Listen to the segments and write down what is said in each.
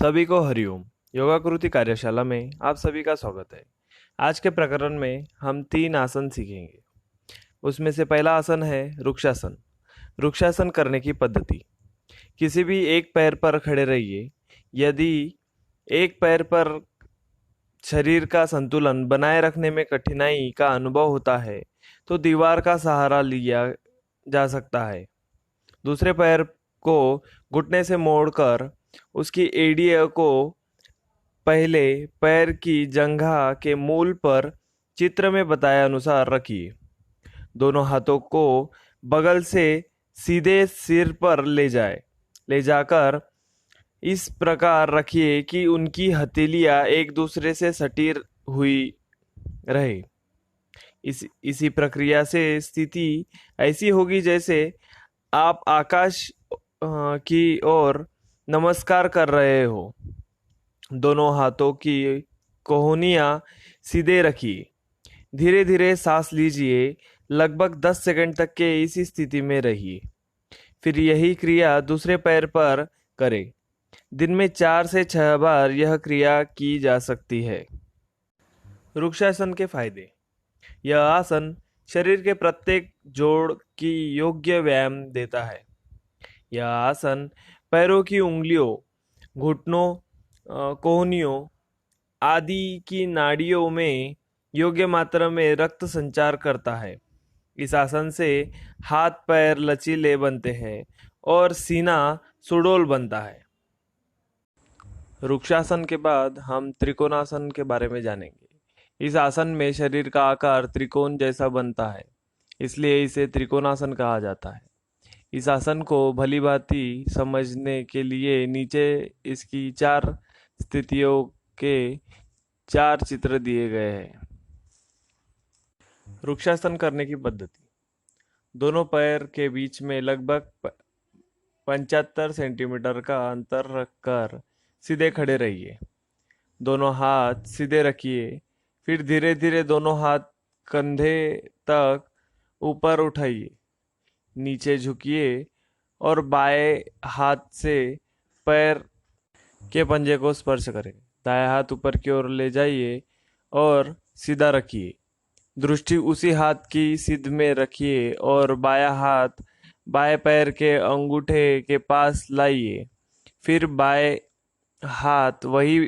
सभी को हरिओम। योगाकृति कार्यशाला में आप सभी का स्वागत है। आज के प्रकरण में हम 3 आसन सीखेंगे। उसमें से पहला आसन है वृक्षासन। वृक्षासन करने की पद्धति। किसी भी एक पैर पर खड़े रहिए। यदि एक पैर पर शरीर का संतुलन बनाए रखने में कठिनाई का अनुभव होता है तो दीवार का सहारा लिया जा सकता है। दूसरे पैर को घुटने से मोड़कर उसकी एड़ियों को पहले पैर की जंघा के मूल पर चित्र में बताए अनुसार रखिए। दोनों हाथों को बगल से सीधे सिर पर ले जाकर इस प्रकार रखिए कि उनकी हथेलियां एक दूसरे से सटी हुई रहे। इसी प्रक्रिया से स्थिति ऐसी होगी जैसे आप आकाश की ओर नमस्कार कर रहे हो। दोनों हाथों की कोहनियां सीधे रखिए। धीरे धीरे सांस लीजिए। लगभग 10 सेकंड तक के इसी स्थिति में रहिए। फिर यही क्रिया दूसरे पैर पर करें। दिन में 4 से 6 बार यह क्रिया की जा सकती है। वृक्षासन के फायदे। यह आसन शरीर के प्रत्येक जोड़ की योग्य व्यायाम देता है। यह आसन पैरों की उंगलियों, घुटनों, कोहनियों आदि की नाड़ियों में योग्य मात्रा में रक्त संचार करता है। इस आसन से हाथ पैर लचीले बनते हैं और सीना सुडौल बनता है। वृक्षासन के बाद हम त्रिकोणासन के बारे में जानेंगे। इस आसन में शरीर का आकार त्रिकोण जैसा बनता है, इसलिए इसे त्रिकोणासन कहा जाता है। इस आसन को भलीभांति समझने के लिए नीचे इसकी 4 स्थितियों के 4 चित्र दिए गए हैं। वृक्षासन करने की पद्धति। दोनों पैर के बीच में लगभग 75 सेंटीमीटर का अंतर रखकर सीधे खड़े रहिए। दोनों हाथ सीधे रखिए। फिर धीरे धीरे दोनों हाथ कंधे तक ऊपर उठाइए। नीचे झुकिए और बाएं हाथ से पैर के पंजे को स्पर्श करें। दायां हाथ ऊपर की ओर ले जाइए और सीधा रखिए। दृष्टि उसी हाथ की सीध में रखिए और बायां हाथ बाएं पैर के अंगूठे के पास लाइए। फिर बाएं हाथ वही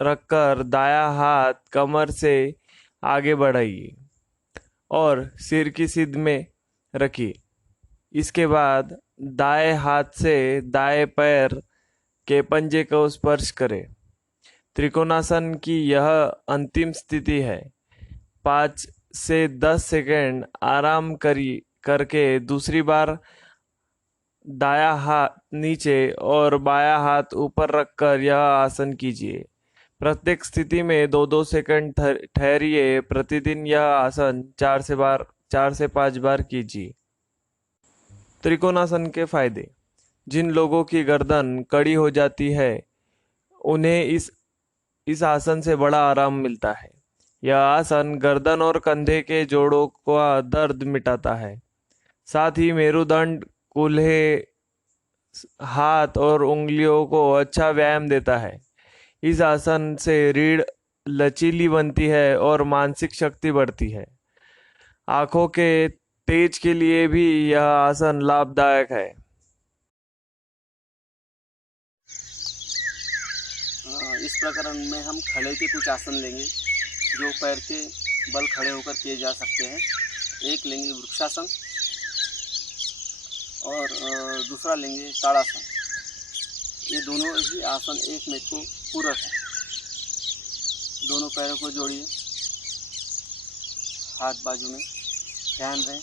रखकर दायां हाथ कमर से आगे बढ़ाइए और सिर की सीध में रखिए। इसके बाद दाएं हाथ से दाएं पैर के पंजे को स्पर्श करें। त्रिकोणासन की यह अंतिम स्थिति है। 5 से 10 सेकंड आराम करके दूसरी बार दायां हाथ नीचे और बायां हाथ ऊपर रखकर यह आसन कीजिए। प्रत्येक स्थिति में 2-2 सेकंड ठहरिए। प्रतिदिन यह आसन 4 से 5 बार कीजिए। त्रिकोणासन के फायदे। जिन लोगों की गर्दन कड़ी हो जाती है उन्हें इस आसन से बड़ा आराम मिलता है। यह आसन गर्दन और कंधे के जोड़ों का दर्द मिटाता है। साथ ही मेरुदंड, कूल्हे, हाथ और उंगलियों को अच्छा व्यायाम देता है। इस आसन से रीढ़ लचीली बनती है और मानसिक शक्ति बढ़ती है। आंखों के तेज के लिए भी यह आसन लाभदायक है। इस प्रकरण में हम खड़े के कुछ आसन लेंगे जो पैर के बल खड़े होकर किए जा सकते हैं। एक लेंगे वृक्षासन और दूसरा लेंगे ताड़ासन। ये दोनों ही आसन एक में को पूरक है। दोनों पैरों को जोड़िए, हाथ बाजू में। ध्यान रहे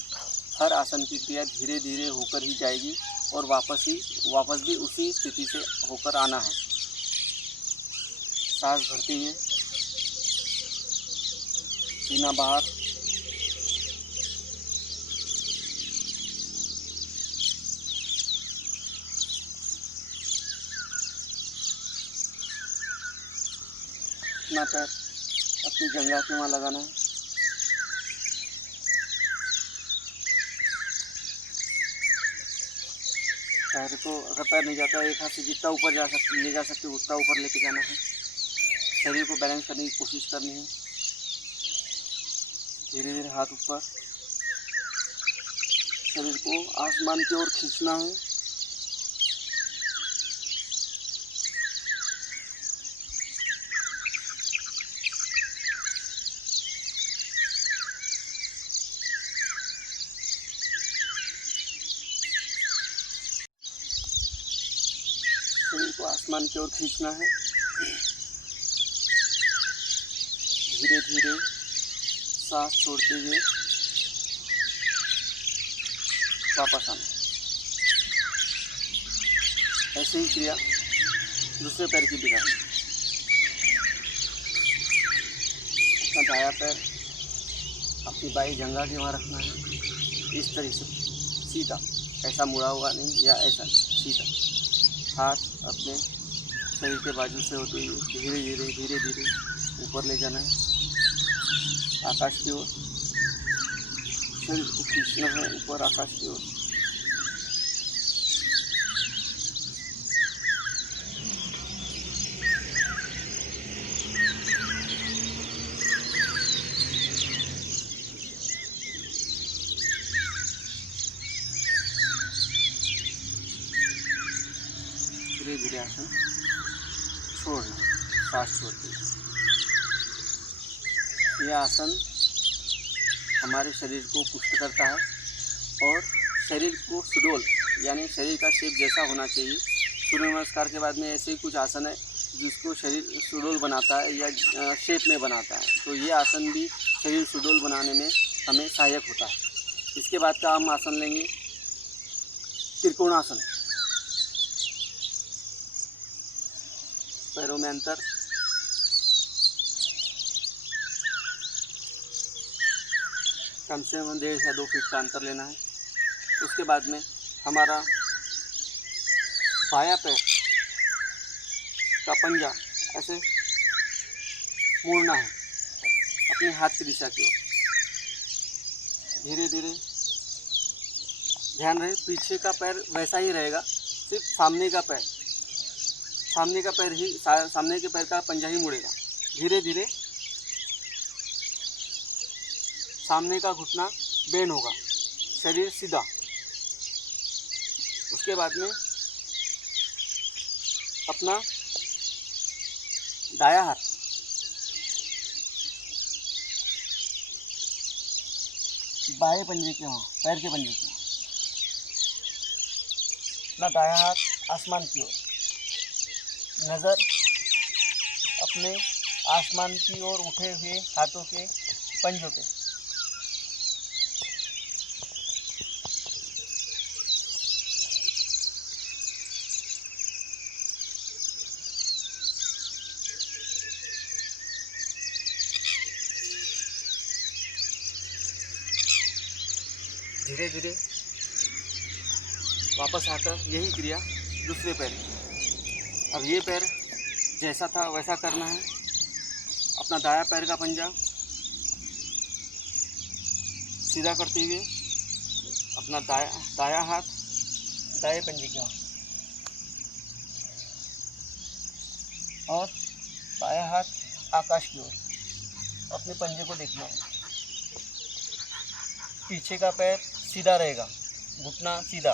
हर आसन की क्रिया धीरे धीरे होकर ही जाएगी और वापस भी उसी स्थिति से होकर आना है। सांस भरते हुए, सीना बाहर, अपना पैर अपनी जंघा के वहाँ लगाना है। पैर को अगर पैर नहीं जाता है, एक हाथ से जितना ऊपर ले जा सकते उतना ऊपर लेके जाना है। शरीर को बैलेंस करने की कोशिश करनी है। धीरे धीरे हाथ ऊपर, शरीर को आसमान की ओर खींचना है। शरीर को आसमान की ओर खींचना है। धीरे धीरे सांस छोड़ते हुए वापस आना। ऐसे ही क्रिया दूसरे पैर की भी करना। अपना दायां पैर अपनी बाई जंघा के वहाँ रखना है, इस तरह से सीधा, ऐसा मुड़ा हुआ नहीं या ऐसा, सीधा। हाथ अपने शरीर के बाजू से होते हुए धीरे धीरे धीरे धीरे ऊपर ले जाना है, आकाश की ओर। शरीर को खींचना है ऊपर आकाश की ओर। धीरे धीरे आसन छोड़ना, सांस छोड़ते हुए। यह आसन हमारे शरीर को पुष्ट करता है और शरीर को सुडौल, यानी शरीर का शेप जैसा होना चाहिए। सूर्य नमस्कार के बाद में ऐसे ही कुछ आसन है जिसको शरीर सुडौल बनाता है या शेप में बनाता है। तो ये आसन भी शरीर सुडौल बनाने में हमें सहायक होता है। इसके बाद का हम आसन लेंगे त्रिकोणासन। पैरों में अंतर, कम से कम 1.5 से 2 फीट का अंतर लेना है। उसके बाद में हमारा बायां पैर का पंजा ऐसे मोड़ना है अपने हाथ की दिशा की ओर। धीरे धीरे ध्यान रहे पीछे का पैर वैसा ही रहेगा, सिर्फ सामने का पैर सामने के पैर का पंजा ही मुड़ेगा। धीरे धीरे सामने का घुटना बेंड होगा, शरीर सीधा। उसके बाद में अपना दायां हाथ बाएं पंजे के वहाँ, पैर के पंजे के वहाँ, अपना दायां हाथ आसमान की ओर, नज़र अपने आसमान की ओर उठे हुए हाथों के पंजों पे। धीरे धीरे वापस आकर यही क्रिया दूसरे पैर। अब ये पैर जैसा था वैसा करना है। अपना दायां पैर का पंजा सीधा करते हुए अपना दायां हाथ दाएं पंजे के वहाँ और बायां हाथ आकाश की ओर अपने पंजे को देखना है। पीछे का पैर सीधा रहेगा, घुटना सीधा।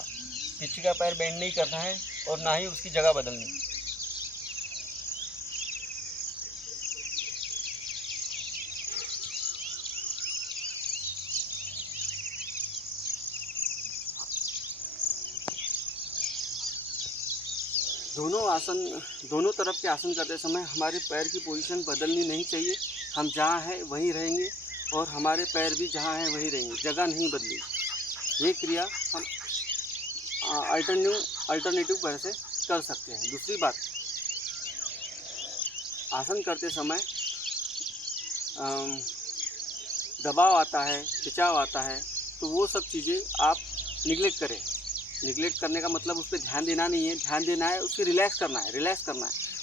पीछे का पैर बेंड नहीं करना है और ना ही उसकी जगह बदलनी। दोनों तरफ के आसन करते समय हमारे पैर की पोजीशन बदलनी नहीं चाहिए। हम जहाँ हैं वहीं रहेंगे और हमारे पैर भी जहाँ हैं वहीं रहेंगे, जगह नहीं बदली। ये क्रिया हम अल्टरनेटिव तरह से कर सकते हैं। दूसरी बात, आसन करते समय दबाव आता है, खिंचाव आता है, तो वो सब चीज़ें आप निगलेक्ट करें। निगलेक्ट करने का मतलब उस पर ध्यान देना नहीं है, ध्यान देना है उसे रिलैक्स करना है।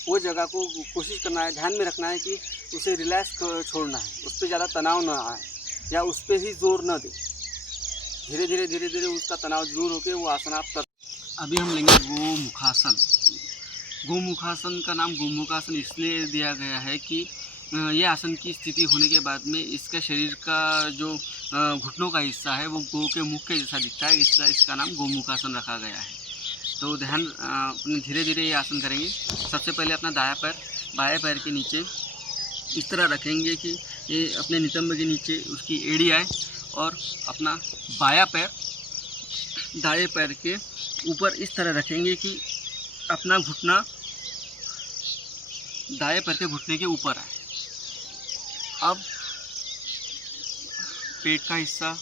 वो जगह को कोशिश करना है, ध्यान में रखना है कि उसे रिलैक्स छोड़ना है, उस पर ज़्यादा तनाव ना आए या उस पर ही जोर न दे। धीरे धीरे उसका तनाव दूर होकर वो आसन आप कर। अभी हम लेंगे गोमुखासन। गोमुखासन का नाम गोमुखासन इसलिए दिया गया है कि ये आसन की स्थिति होने के बाद में इसका शरीर का जो घुटनों का हिस्सा है वो गौ के मुख के जैसा दिखता है, इसका नाम गोमुखासन रखा गया है। तो ध्यान अपने धीरे धीरे ये आसन करेंगे। सबसे पहले अपना दायां पैर बाएं पैर के नीचे इस तरह रखेंगे कि ये अपने नितंब के नीचे उसकी एड़ी आए, और अपना बायां पैर दाएं पैर के ऊपर इस तरह रखेंगे कि अपना घुटना दाएं पैर के घुटने के ऊपर आए। अब पेट का हिस्सा,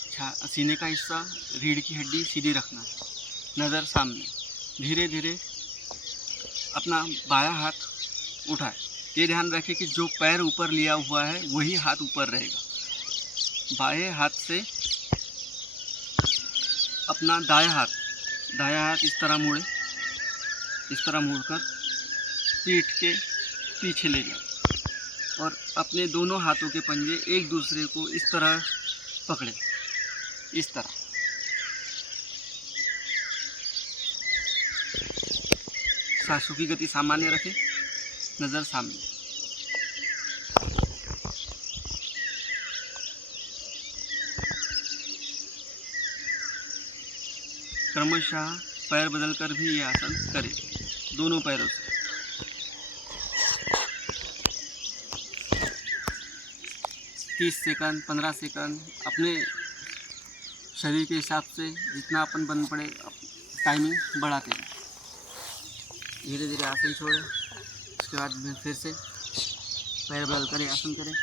सीने का हिस्सा, रीढ़ की हड्डी सीधी रखना है, नज़र सामने। धीरे धीरे अपना बायां हाथ उठाए। ये ध्यान रखें कि जो पैर ऊपर लिया हुआ है वही हाथ ऊपर रहेगा। बाएं हाथ से अपना दायां हाथ इस तरह मोड़े, इस तरह मोड़कर पीठ के पीछे ले जाए, और अपने दोनों हाथों के पंजे एक दूसरे को इस तरह पकड़े, इस तरह। सांसों की गति सामान्य रखें, नज़र सामने। क्रमशः पैर बदलकर भी ये आसन करें, दोनों पैरों से। 30 सेकंड, 15 सेकंड अपने शरीर के हिसाब से जितना अपन बन पड़े टाइमिंग बढ़ाते हैं। धीरे धीरे आसन छोड़ें, उसके बाद में फिर से पैर बदल कर आसन करें।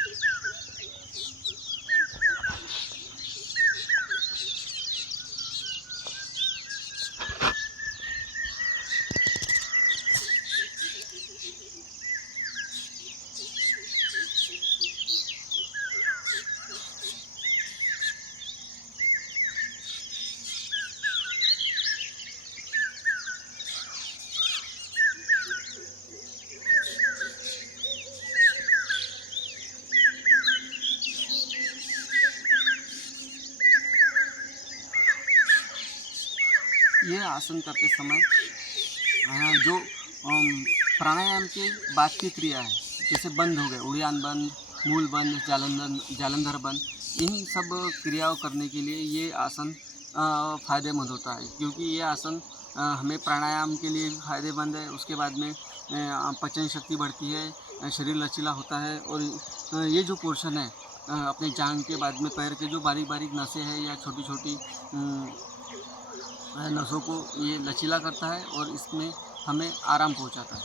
यह आसन करते समय जो प्राणायाम के बाद की क्रिया है, जैसे बंद हो गए, उड़ियान बंद, मूल बंद, जालंधर बंद, इन सब क्रियाओं करने के लिए ये आसन फ़ायदेमंद होता है, क्योंकि ये आसन हमें प्राणायाम के लिए फ़ायदेमंद है। उसके बाद में पाचन शक्ति बढ़ती है, शरीर लचीला होता है, और ये जो पोर्शन है अपने जांघ के बाद में पैर के जो बारीक बारीक नसें हैं या छोटी छोटी नसों को ये लचीला करता है, और इसमें हमें आराम पहुंचाता है।